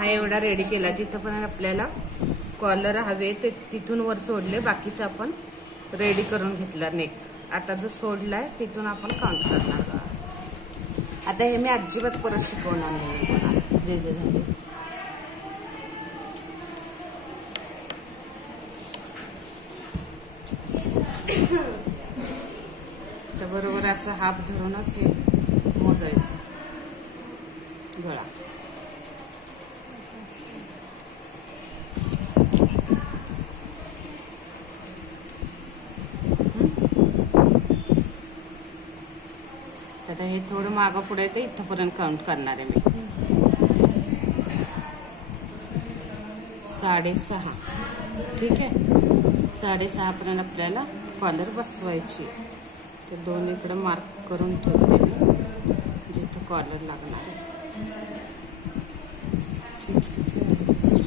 हा एवढा रेडी केला. जिथं पण आपल्याला कॉलर हवे ते तिथून वर सोडले, बाकीचं आपण रेडी करून घेतला नेक. आता जो सोडलाय तिथून आपण काउंट करणार. आता हे मी अजिबात परत शिकवणार नाही, जे जे झाले. तर बरोबर असं हाफ धरूनच हे मोजायचं गळा. आता हे थोडं मागं पुढे ते इथपर्यंत काउंट करणार आहे मी. 6.5. ठीक आहे, 6.5 पर्यंत आपल्याला कॉलर बसवायची. तर 2 इकडे मार्क करून ठेवते मी जिथं कॉलर लागणार आहे. ठीक आहे.